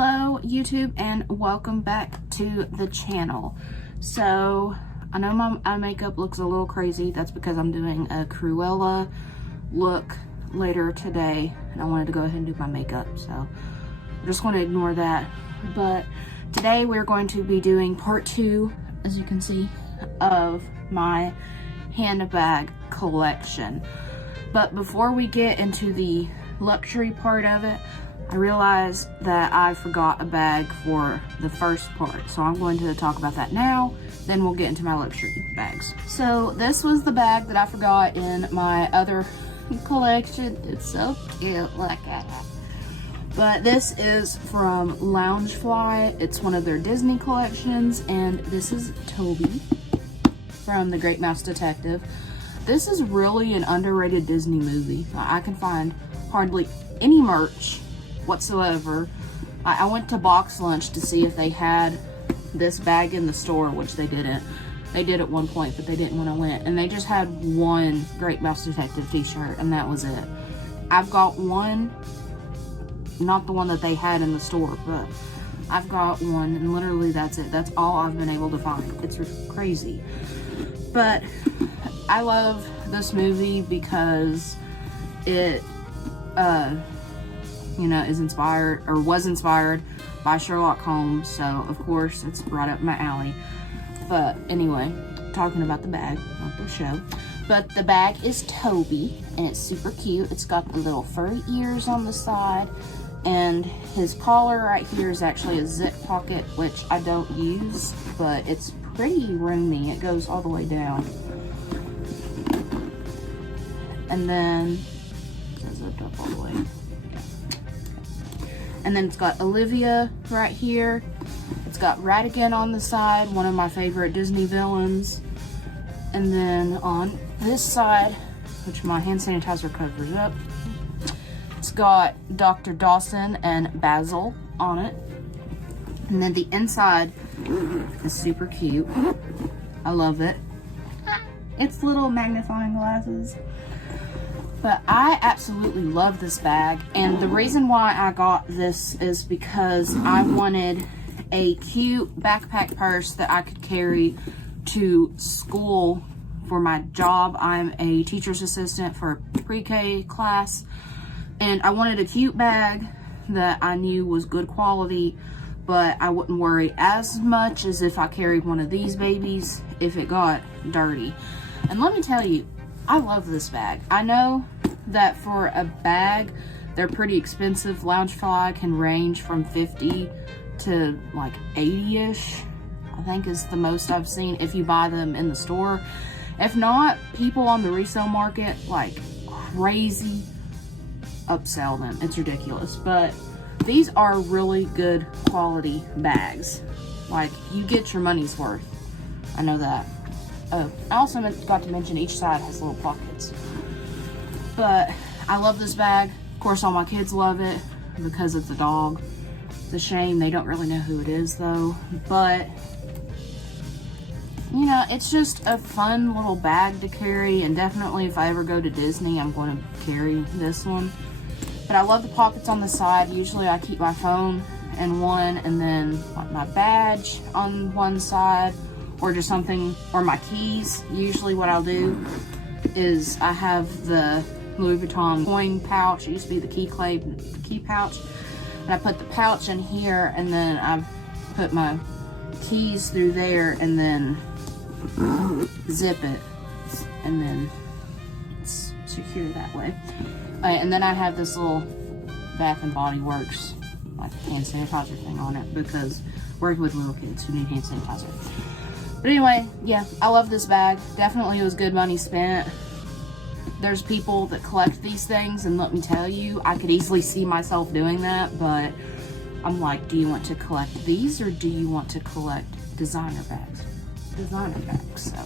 Hello YouTube and welcome back to the channel. So I know my makeup looks a little crazy. That's because I'm doing a Cruella look later today and I wanted to go ahead and do my makeup, so I'm just going to ignore that. But today we're going to be doing part 2, as you can see, of my handbag collection. But before we get into the luxury part of it, I realized that I forgot a bag for the first part, so I'm going to talk about that now, then we'll get into my luxury bags. So this was the bag that I forgot in my other collection. It's so cute, look at it. But this is from Loungefly. It's one of their Disney collections, and this is Toby from The Great Mouse Detective. This is really an underrated Disney movie. I can find hardly any merch whatsoever. I went to Box Lunch to see if they had this bag in the store, which they didn't. They did at one point, but they didn't when I went. And they just had one Great Mouse Detective t-shirt, and that was it. I've got one, not the one that they had in the store, but I've got one, and literally that's it. That's all I've been able to find. It's crazy. But I love this movie because it, you know, is inspired, or was inspired by Sherlock Holmes, so of course it's right up my alley. But anyway, talking about the bag, not the show. But the bag is Toby, and it's super cute. It's got the little furry ears on the side, and his collar right here is actually a zip pocket, which I don't use, but it's pretty roomy. It goes all the way down. And then, it's zipped up all the way. And then it's got Olivia right here. It's got Ratigan on the side, one of my favorite Disney villains. And then on this side, which my hand sanitizer covers up, it's got Dr. Dawson and Basil on it. And then the inside is super cute. I love it. It's little magnifying glasses. But I absolutely love this bag, and the reason why I got this is because I wanted a cute backpack purse that I could carry to school for my job. I'm a teacher's assistant for a pre-K class, and I wanted a cute bag that I knew was good quality, but I wouldn't worry as much as if I carried one of these babies if it got dirty. And let me tell you, I love this bag. I know that for a bag, they're pretty expensive. Loungefly can range from 50 to like 80-ish, I think is the most I've seen if you buy them in the store. If not, people on the resale market like crazy upsell them. It's ridiculous. But these are really good quality bags. Like, you get your money's worth. I know that. Oh, I also got to mention each side has little pockets. But I love this bag. Of course, all my kids love it because it's a dog. It's a shame they don't really know who it is though. But, you know, it's just a fun little bag to carry, and definitely if I ever go to Disney, I'm going to carry this one. But I love the pockets on the side. Usually I keep my phone in one, and then like my badge on one side, or just something, or my keys. Usually what I'll do is I have the Louis Vuitton coin pouch. It used to be the key pouch. And I put the pouch in here, and then I put my keys through there, and then zip it, and then it's secure that way. And then I have this little Bath and Body Works like hand sanitizer thing on it, because working with little kids who need hand sanitizer. But anyway, yeah, I love this bag. Definitely was good money spent. There's people that collect these things, and let me tell you, I could easily see myself doing that, but I'm like, do you want to collect these, or do you want to collect designer bags? Designer bags. So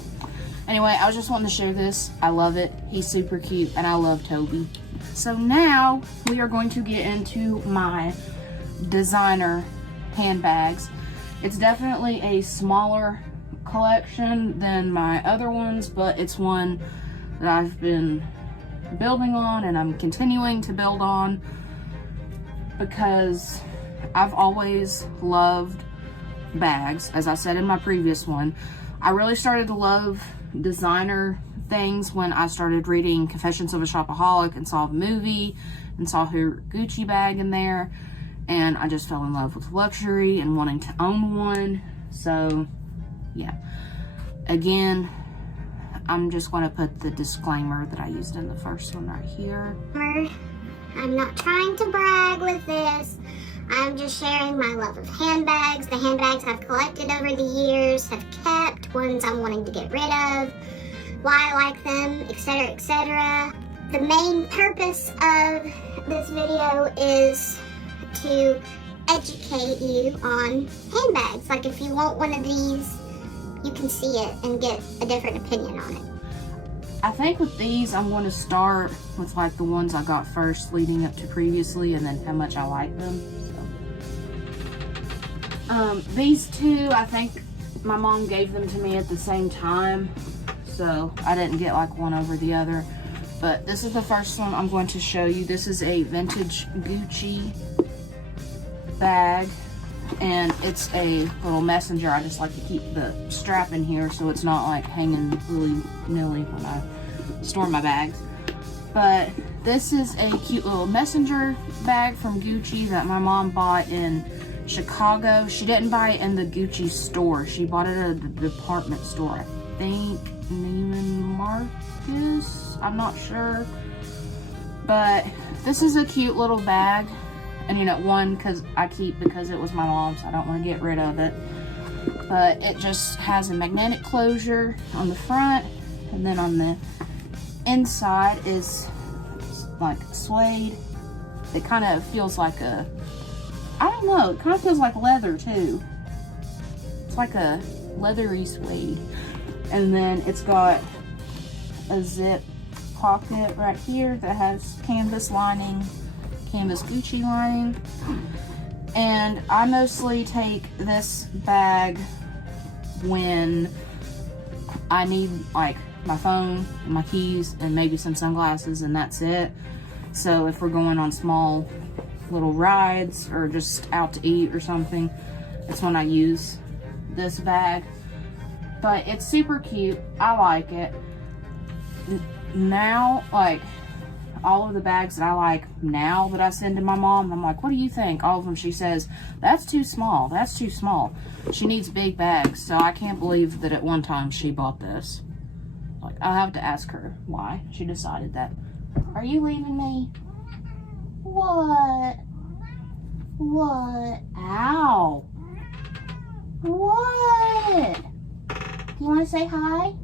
anyway, I was just wanting to share this. I love it. He's super cute, and I love Toby. So now we are going to get into my designer handbags. It's definitely a smaller collection than my other ones, but it's one that I've been building on, and I'm continuing to build on because I've always loved bags. As I said in my previous one, I really started to love designer things when I started reading Confessions of a Shopaholic and saw the movie and saw her Gucci bag in there, and I just fell in love with luxury and wanting to own one. So yeah, again, I'm just going to put the disclaimer that I used in the first one right here. I'm not trying to brag with this. I'm just sharing my love of handbags. The handbags I've collected over the years, have kept, ones I'm wanting to get rid of, why I like them, etc., etc. The main purpose of this video is to educate you on handbags. Like, if you want one of these, you can see it and get a different opinion on it. I think with these, I'm going to start with like the ones I got first leading up to previously, and then how much I like them. So, these two, I think my mom gave them to me at the same time, so I didn't get like one over the other. But this is the first one I'm going to show you. This is a vintage Gucci bag, and it's a little messenger. I just like to keep the strap in here so it's not like hanging willy-nilly when I store my bags. But this is a cute little messenger bag from Gucci that my mom bought in Chicago. She didn't buy it in the Gucci store. She bought it at the department store. I think Neiman Marcus. I'm not sure. But this is a cute little bag. And you know, one because it was my mom's, I don't want to get rid of it. But it just has a magnetic closure on the front, and then on the inside is like suede. It kind of feels like a, I don't know, it kind of feels like leather too. It's like a leathery suede. And then it's got a zip pocket right here that has canvas lining, canvas Gucci lining. And I mostly take this bag when I need like my phone, my keys, and maybe some sunglasses, and that's it. So if we're going on small little rides or just out to eat or something, that's when I use this bag. But it's super cute. I like it. Now, like, all of the bags that I like now that I send to my mom, I'm like, what do you think? All of them, she says, that's too small. That's too small. She needs big bags. So I can't believe that at one time she bought this. Like, I'll have to ask her why she decided that. Are you leaving me? What? What? Ow. What? Do you want to say hi?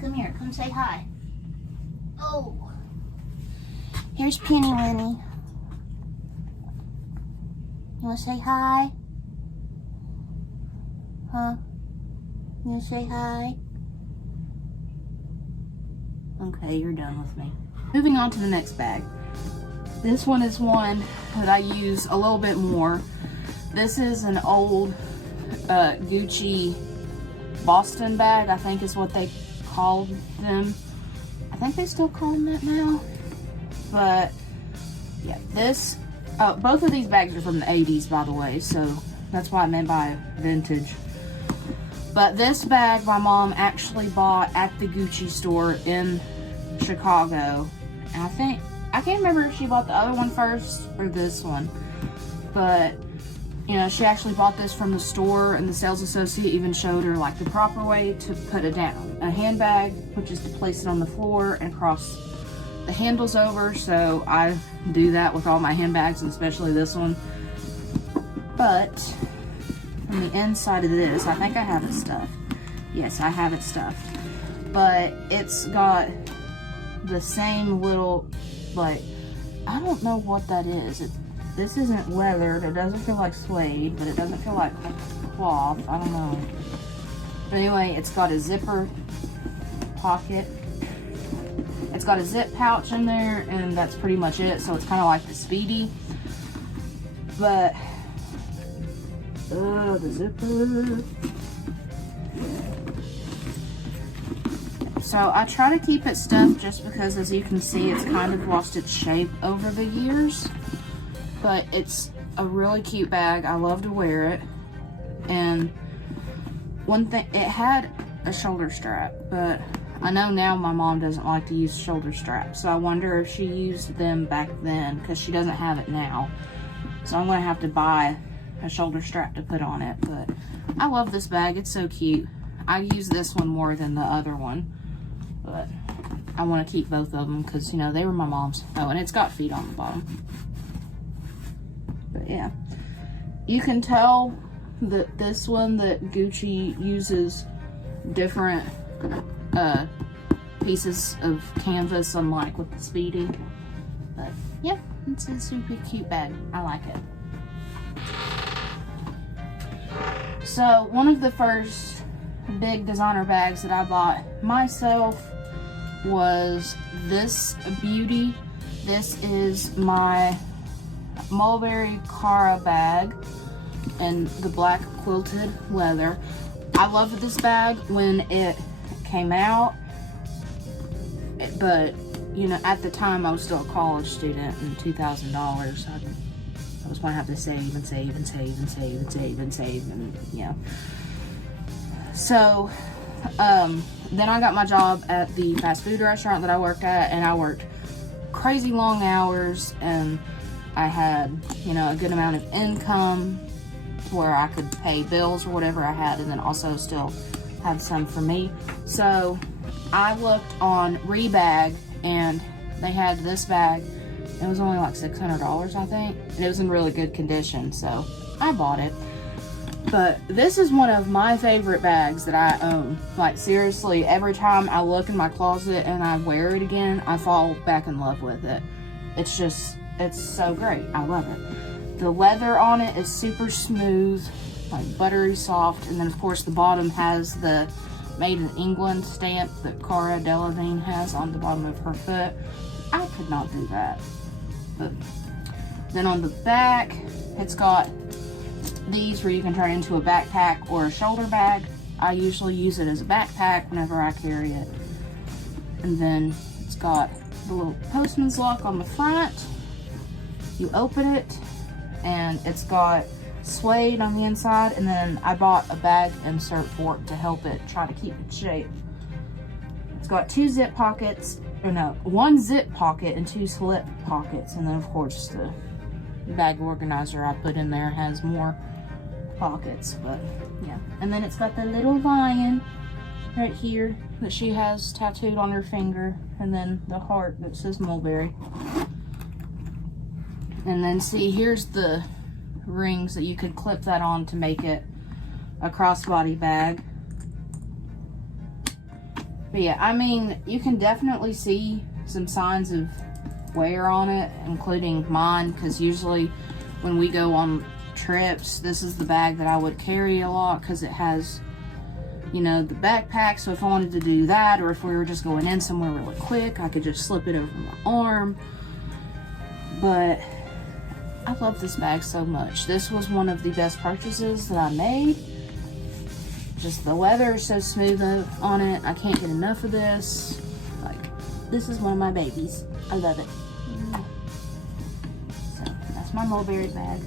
Come here. Come say hi. Oh. Here's Penny Winnie. You want to say hi? Huh? You want to say hi? Okay, you're done with me. Moving on to the next bag. This one is one that I use a little bit more. This is an old Gucci Boston bag, I think is what they called them. I think they still call them that now. But yeah, this, both of these bags are from the 80s, by the way, so that's what I meant by vintage. But this bag my mom actually bought at the Gucci store in Chicago. And I can't remember if she bought the other one first or this one. But, you know, she actually bought this from the store, and the sales associate even showed her like the proper way to put it down. A handbag, which is to place it on the floor and cross the handles over. So I do that with all my handbags, and especially this one. But on the inside of this, I think I have it stuffed. Yes, I have it stuffed. But it's got the same little, like, I don't know what that is. This isn't leather. It doesn't feel like suede, but it doesn't feel like cloth. I don't know. But anyway, it's got a zipper pocket. It's got a zip pouch in there, and that's pretty much it. So it's kind of like the Speedy. But the zipper. So I try to keep it stuffed just because, as you can see, it's kind of lost its shape over the years. but it's a really cute bag. I love to wear it. And one thing, it had a shoulder strap, but I know now my mom doesn't like to use shoulder straps, so I wonder if she used them back then, because she doesn't have it now. So I'm gonna have to buy a shoulder strap to put on it. But I love this bag. It's so cute. I use this one more than the other one, but I want to keep both of them because, you know, they were my mom's. Oh, and it's got feet on the bottom. But yeah, you can tell that this one, that Gucci uses different pieces of canvas, unlike with the Speedy. But yeah, it's a super cute bag. I like it. So one of the first big designer bags that I bought myself was this beauty. This is my Mulberry Cara bag in the black quilted leather. I loved this bag when it came out, but you know, at the time I was still a college student, and $2,000, I was gonna have to save and save and save and save and save and save, and yeah. So then I got my job at the fast food restaurant that I worked at, and I worked crazy long hours, and I had, you know, a good amount of income where I could pay bills or whatever I had, and then also still have some for me. So I looked on Rebag, and they had this bag. It was only like $600, I think, and it was in really good condition, so I bought it. But this is one of my favorite bags that I own. Like, seriously, every time I look in my closet and I wear it again, I fall back in love with it. It's just, it's so great. I love it. The leather on it is super smooth, like buttery soft, and then of course the bottom has the Made in England stamp that Cara Delevingne has on the bottom of her foot. I could not do that. But then on the back, it's got these where you can turn into a backpack or a shoulder bag. I usually use it as a backpack whenever I carry it. And then it's got the little postman's lock on the front. You open it, and it's got suede on the inside, and then I bought a bag insert for it to help it try to keep its shape. It's got two zip pockets, or no, one zip pocket and two slip pockets, and then of course the bag organizer I put in there has more pockets. But yeah, and then it's got the little lion right here that she has tattooed on her finger, and then the heart that says Mulberry. And then see, here's the rings that you could clip that on to make it a crossbody bag. But yeah, I mean, you can definitely see some signs of wear on it, including mine, because usually when we go on trips, this is the bag that I would carry a lot, because it has, you know, the backpack. So if I wanted to do that, or if we were just going in somewhere really quick, I could just slip it over my arm. But I love this bag so much. This was one of the best purchases that I made. Just the leather is so smooth on it. I can't get enough of this. Like, this is one of my babies. I love it. So that's my Mulberry bag.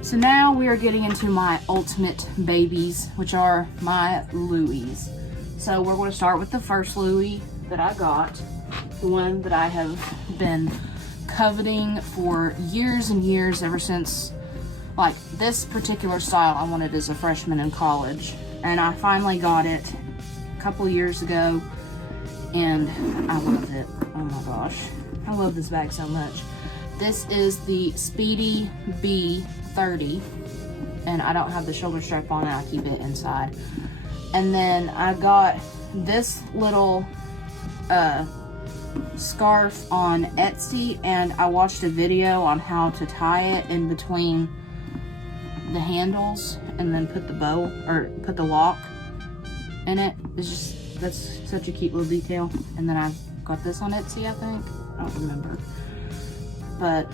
So now we are getting into my ultimate babies, which are my Louis. So we're going to start with the first Louis that I got. The one that I have been coveting for years and years, ever since, like, this particular style I wanted as a freshman in college, and I finally got it a couple years ago, and I love it. Oh my gosh, I love this bag so much. This is the Speedy B30, and I don't have the shoulder strap on it, I keep it inside. And then I got this little scarf on Etsy, and I watched a video on how to tie it in between the handles and then put the bow, or put the lock in it. It's just, that's such a cute little detail. And then I got this on Etsy, I think. I don't remember. But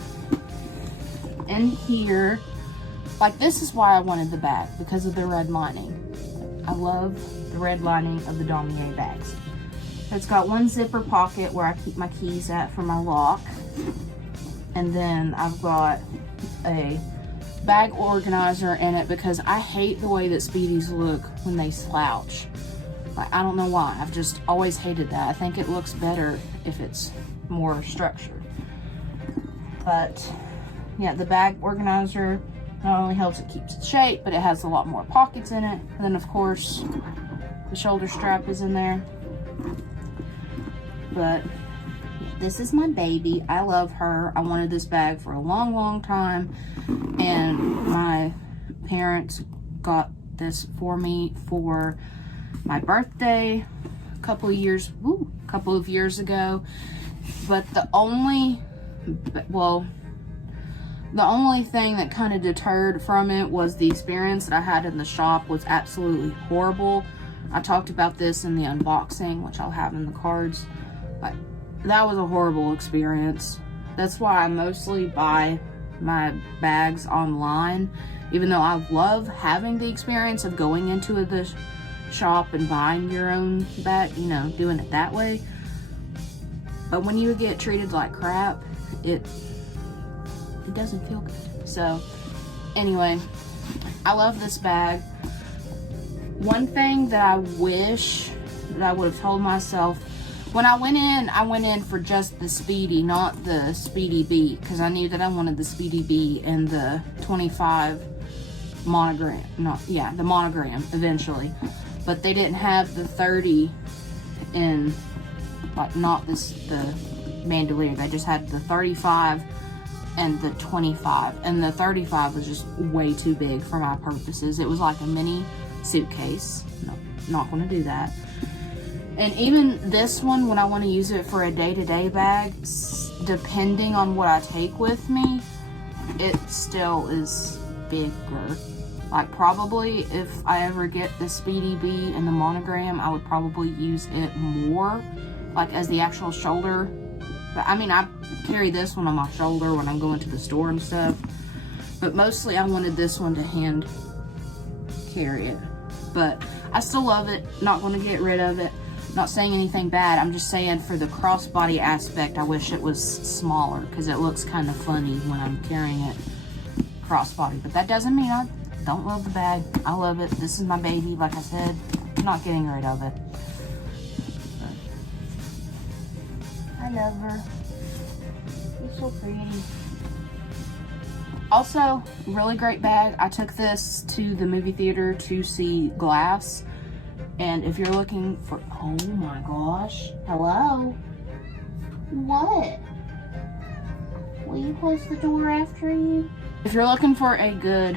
in here, like, this is why I wanted the bag, because of the red lining. I love the red lining of the Damier bags. It's got one zipper pocket where I keep my keys at for my lock. And then I've got a bag organizer in it because I hate the way that Speedies look when they slouch. Like, I don't know why. I've just always hated that. I think it looks better if it's more structured. But yeah, the bag organizer not only helps it keeps its shape, but it has a lot more pockets in it. And then of course, the shoulder strap is in there. But this is my baby. I love her. I wanted this bag for a long, long time. And my parents got this for me for my birthday a couple of years ago. But the only thing that kind of deterred from it was the experience that I had in the shop was absolutely horrible. I talked about this in the unboxing, which I'll have in the cards. But that was a horrible experience. That's why I mostly buy my bags online, even though I love having the experience of going into the shop and buying your own bag, you know, doing it that way. But when you get treated like crap, it doesn't feel good. So anyway, I love this bag. One thing that I wish that I would have told myself when I went in for just the Speedy, not the Speedy B, because I knew that I wanted the Speedy B and the 25 monogram, the monogram eventually, but they didn't have the 30 in, like, not the bandolier. They just had the 35 and the 25, and the 35 was just way too big for my purposes. It was like a mini suitcase. No, not going to do that. And even this one, when I want to use it for a day-to-day bag, depending on what I take with me, it still is bigger. Like, probably if I ever get the Speedy B and the monogram, I would probably use it more, like as the actual shoulder. But I mean, I carry this one on my shoulder when I'm going to the store and stuff. But mostly I wanted this one to hand carry it. But I still love it. Not going to get rid of it. Not saying anything bad. I'm just saying for the crossbody aspect, I wish it was smaller because it looks kind of funny when I'm carrying it crossbody. But that doesn't mean I don't love the bag. I love it. This is my baby. Like I said, I'm not getting rid of it. But I love her. She's so pretty. Also, really great bag. I took this to the movie theater to see Glass. And if you're looking for, oh my gosh, hello? What? Will you close the door after you? If you're looking for a good,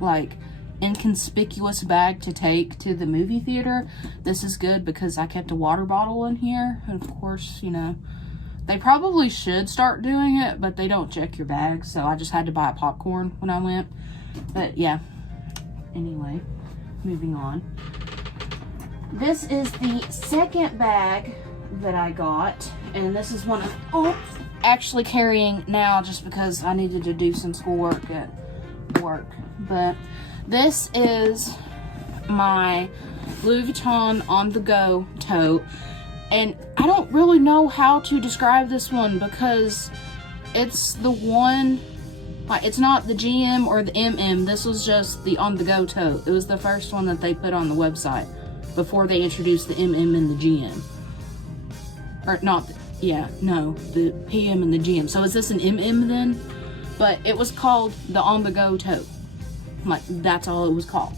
like, inconspicuous bag to take to the movie theater, this is good because I kept a water bottle in here. And of course, you know, they probably should start doing it, but they don't check your bag. So I just had to buy popcorn when I went. But yeah, anyway, moving on. This is the second bag that I got, and this is one I'm actually carrying now just because I needed to do some schoolwork at work. But this is my Louis Vuitton on-the-go tote, and I don't really know how to describe this one because it's the one, like, it's not the GM or the MM. This was just the on-the-go tote. It was the first one that they put on the website before they introduced the MM and the GM. Or not, the PM and the GM. So is this an MM then? But it was called the on-the-go tote. Like, that's all it was called.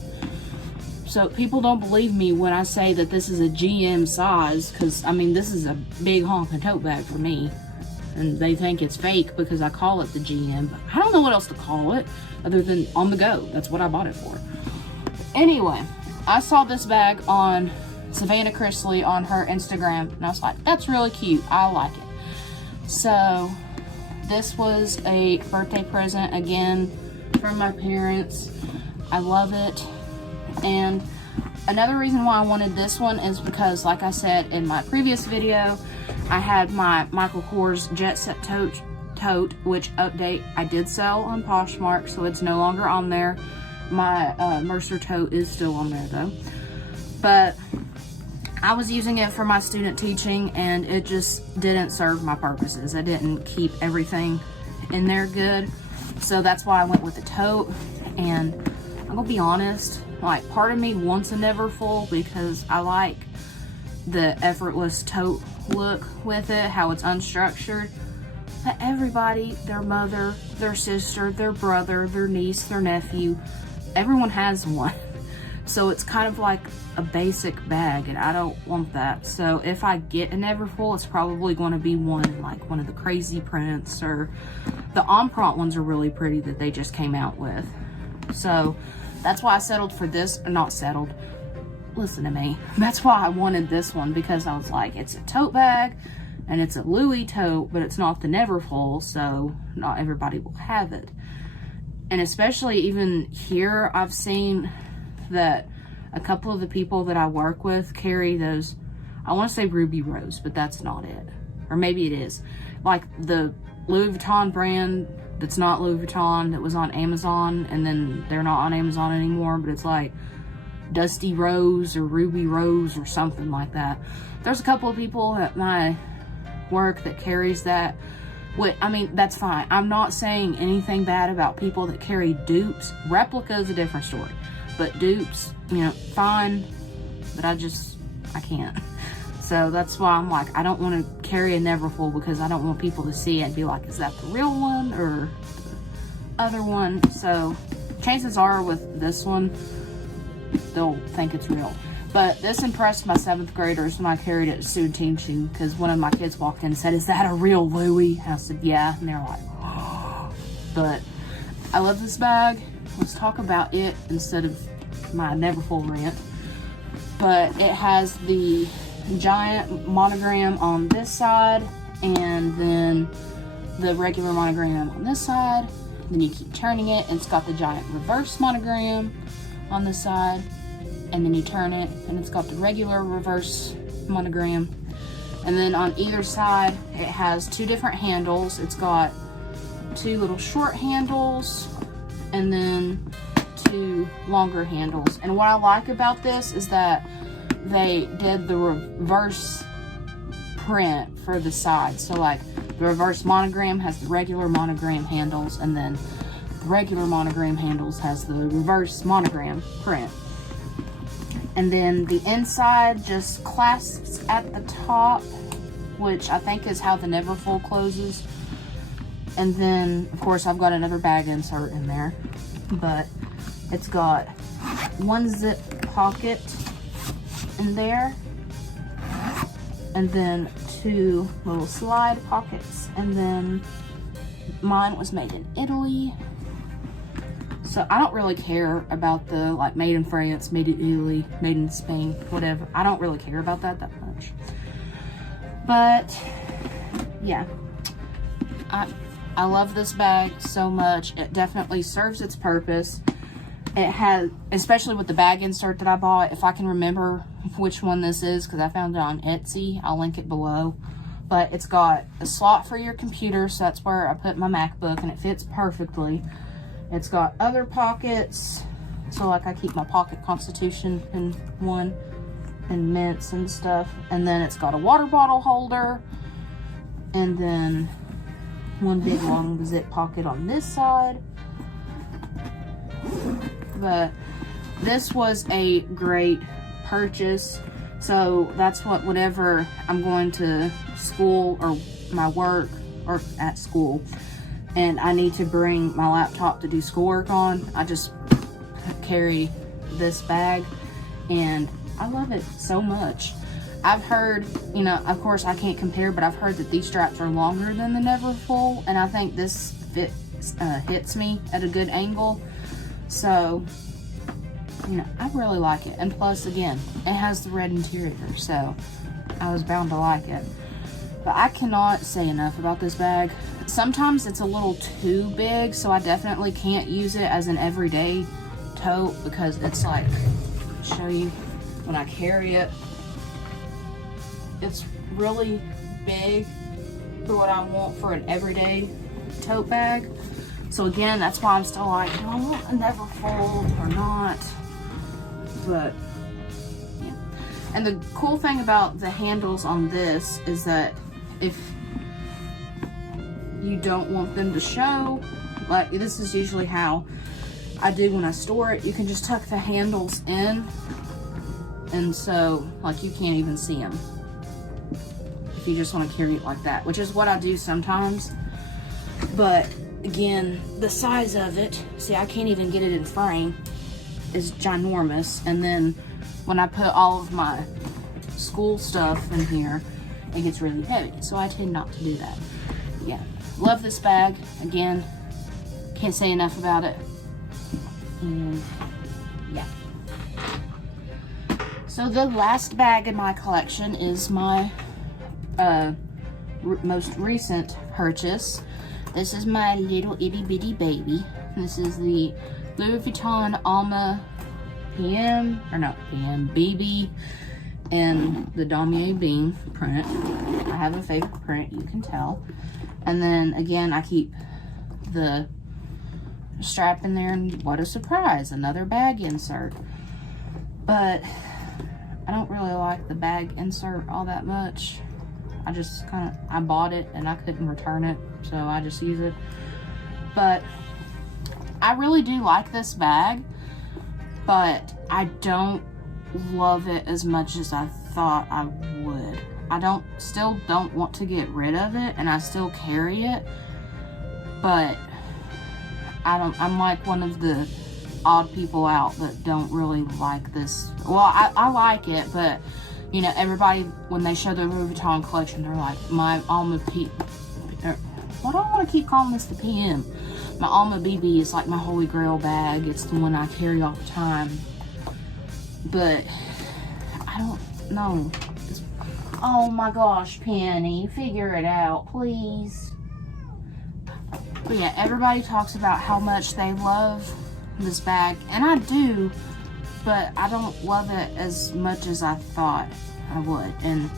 So people don't believe me when I say that this is a GM size, because, I mean, this is a big honking tote bag for me. And they think it's fake because I call it the GM. But I don't know what else to call it other than on the go. That's what I bought it for. Anyway, I saw this bag on Savannah Chrisley on her Instagram, and I was like, that's really cute. I like it. So this was a birthday present, again, from my parents. I love it. And another reason why I wanted this one is because, like I said in my previous video, I had my Michael Kors Jet Set tote, which update I did sell on Poshmark, so it's no longer on there. My Mercer tote is still on there though. But I was using it for my student teaching, and it just didn't serve my purposes. I didn't keep everything in there good. So that's why I went with the tote. And I'm gonna be honest, like, part of me wants a Neverfull because I like the effortless tote look with it, how it's unstructured. But everybody, their mother, their sister, their brother, their niece, their nephew, everyone has one. So it's kind of like a basic bag, and I don't want that. So if I get a Neverfull, it's probably going to be one like one of the crazy prints, or the Empreinte ones are really pretty that they just came out with. So that's why I settled for this, or not settled, listen to me. That's why I wanted this one, because I was like, it's a tote bag and it's a Louis tote, but it's not the Neverfull, so not everybody will have it. And especially even here, I've seen that a couple of the people that I work with carry those, I want to say Ruby Rose, but that's not it. Or maybe it is. Like the Louis Vuitton brand that's not Louis Vuitton that was on Amazon, and then they're not on Amazon anymore, but it's like Dusty Rose or Ruby Rose or something like that. There's a couple of people at my work that carries that. I mean, that's fine. I'm not saying anything bad about people that carry dupes. Replica is a different story. But dupes, you know, fine. But I can't. So that's why I'm like, I don't want to carry a Neverfull, because I don't want people to see it and be like, is that the real one or the other one? So chances are with this one, they'll think it's real. But this impressed my 7th graders when I carried it to student teaching, because one of my kids walked in and said, is that a real Louis? I said, yeah. And they're like, oh. But I love this bag. Let's talk about it instead of my Neverfull rant. But it has the giant monogram on this side, and then the regular monogram on this side. Then you keep turning it, and it's got the giant reverse monogram on this side. And then you turn it, and it's got the regular reverse monogram. And then on either side, it has 2 different handles. It's got 2 little short handles, and then 2 longer handles. And what I like about this is that they did the reverse print for the side. So like the reverse monogram has the regular monogram handles, and then the regular monogram handles has the reverse monogram print. And then the inside just clasps at the top, which I think is how the Neverfull closes. And then, of course, I've got another bag insert in there. But it's got 1 zip pocket in there. And then 2 little slide pockets. And then mine was made in Italy. So I don't really care about the like made in France, made in Italy, made in Spain, whatever. I don't really care about that much. But yeah, I love this bag so much. It definitely serves its purpose. It has, especially with the bag insert that I bought, if I can remember which one this is, because I found it on Etsy, I'll link it below. But it's got a slot for your computer, so that's where I put my MacBook, and it fits perfectly. It's got other pockets, so like I keep my pocket Constitution in one, and mints and stuff. And then it's got a water bottle holder, and then 1 big long zip pocket on this side. But this was a great purchase. So that's what, whenever I'm going to school or my work, or at school, and I need to bring my laptop to do schoolwork on, I just carry this bag, and I love it so much. I've heard, you know, of course I can't compare, but I've heard that these straps are longer than the Neverfull, and I think this hits me at a good angle. So, you know, I really like it. And plus, again, it has the red interior, so I was bound to like it. But I cannot say enough about this bag. Sometimes it's a little too big, so I definitely can't use it as an everyday tote, because it's like, I'll show you when I carry it, it's really big for what I want for an everyday tote bag. So again, that's why I'm still like, do I want a Neverfull or not? But yeah. And the cool thing about the handles on this is that if you don't want them to show. Like, this is usually how I do when I store it. You can just tuck the handles in, and so like you can't even see them if you just want to carry it like that, which is what I do sometimes. But again, the size of it, see, I can't even get it in frame, is ginormous. And then when I put all of my school stuff in here, it gets really heavy, so I tend not to do that. Yeah, love this bag. Again, can't say enough about it. And yeah. So the last bag in my collection is my most recent purchase. This is my little itty bitty baby. This is the Louis Vuitton Alma PM, or not PM, BB, and the Damier Bean print. I have a favorite print, you can tell. And then again, I keep the strap in there, and what a surprise, another bag insert. But I don't really like the bag insert all that much. I just I bought it and I couldn't return it, so I just use it. But I really do like this bag, but I don't love it as much as I thought I would. I still don't want to get rid of it, and I still carry it, but I'm like one of the odd people out that don't really like this. Well, I like it, but you know, everybody, when they show their Louis Vuitton collection, they're like, my Alma what do I want to keep calling this, the PM? My Alma BB is like my holy grail bag. It's the one I carry all the time. But I don't know. Oh my gosh, Penny, figure it out, please. But yeah, everybody talks about how much they love this bag, and I do, but I don't love it as much as I thought I would. And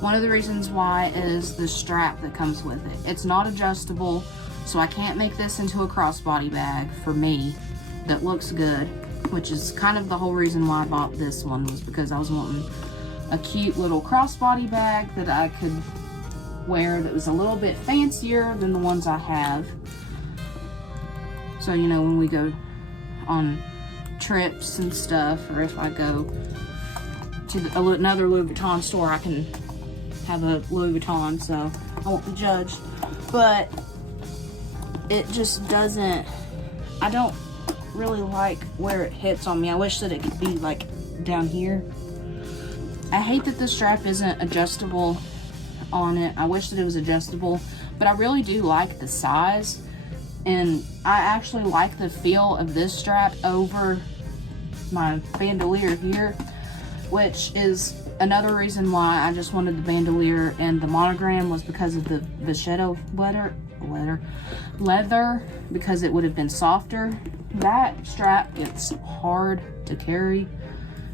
one of the reasons why is the strap that comes with it. It's not adjustable, so I can't make this into a crossbody bag for me that looks good, which is kind of the whole reason why I bought this one, was because I was wanting a cute little crossbody bag that I could wear that was a little bit fancier than the ones I have. So, you know, when we go on trips and stuff, or if I go to another Louis Vuitton store, I can have a Louis Vuitton, so I won't be judged. But it just doesn't, I don't really like where it hits on me. I wish that it could be like down here. I hate that the strap isn't adjustable on it. I wish that it was adjustable, but I really do like the size. And I actually like the feel of this strap over my bandolier here, which is another reason why I just wanted the bandolier and the monogram, was because of the Vachetta leather, because it would have been softer. That strap gets hard to carry,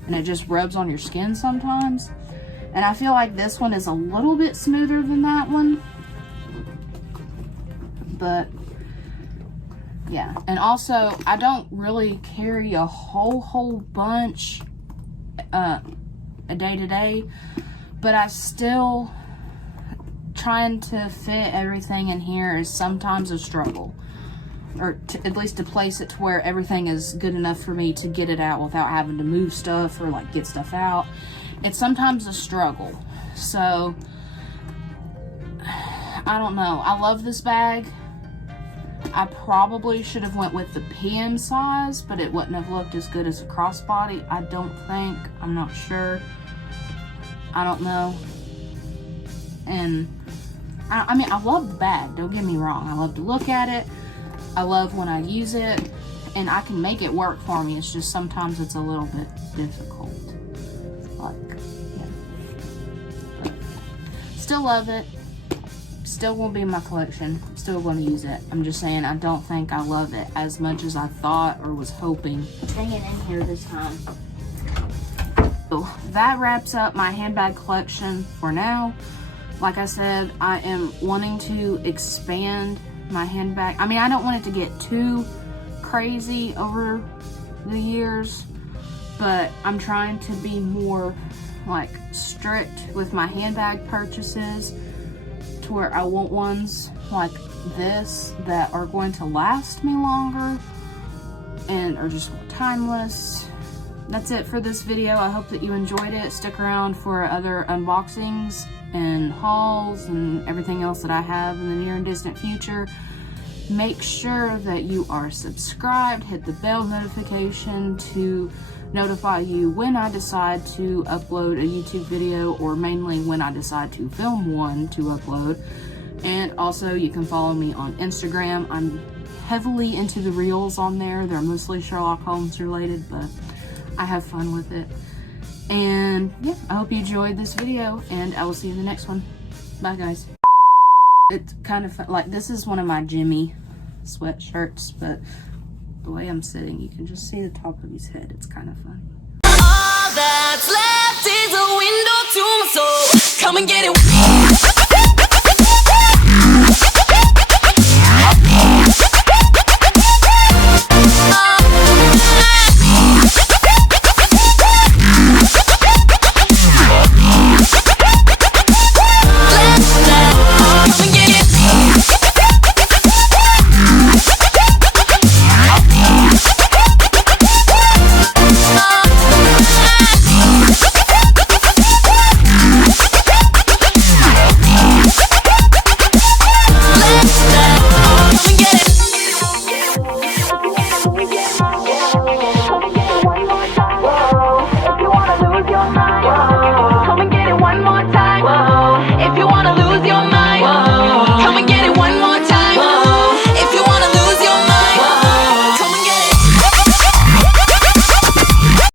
and it just rubs on your skin sometimes. And I feel like this one is a little bit smoother than that one. But yeah, and also I don't really carry a whole bunch a day to day, but I still, trying to fit everything in here is sometimes a struggle, or at least to place it to where everything is good enough for me to get it out without having to move stuff or like get stuff out. It's sometimes a struggle. So I don't know. I love this bag. I probably should have went with the PM size, but it wouldn't have looked as good as a crossbody, I don't think. I'm not sure. I don't know. And I mean, I love the bag, don't get me wrong. I love to look at it. I love when I use it, and I can make it work for me. It's just sometimes it's a little bit difficult. Like, yeah. But still love it. Still won't be in my collection. Still going to use it. I'm just saying, I don't think I love it as much as I thought or was hoping. Bring it in here this time. So that wraps up my handbag collection for now. Like I said, I am wanting to expand my handbag. I mean, I don't want it to get too crazy over the years, but I'm trying to be more like strict with my handbag purchases, to where I want ones like this that are going to last me longer and are just more timeless. That's it for this video. I hope that you enjoyed it. Stick around for other unboxings and hauls and everything else that I have in the near and distant future. Make sure that you are subscribed. Hit the bell notification to notify you when I decide to upload a YouTube video, or mainly when I decide to film one to upload. And also you can follow me on Instagram. I'm heavily into the reels on there. They're mostly Sherlock Holmes related, but I have fun with it. And yeah, I hope you enjoyed this video, and I will see you in the next one. Bye guys. It's kind of fun. Like, this is one of my Jimmy sweatshirts, but the way I'm sitting, you can just see the top of his head. It's kind of funny. All that's left is a window to my soul. Come and get it.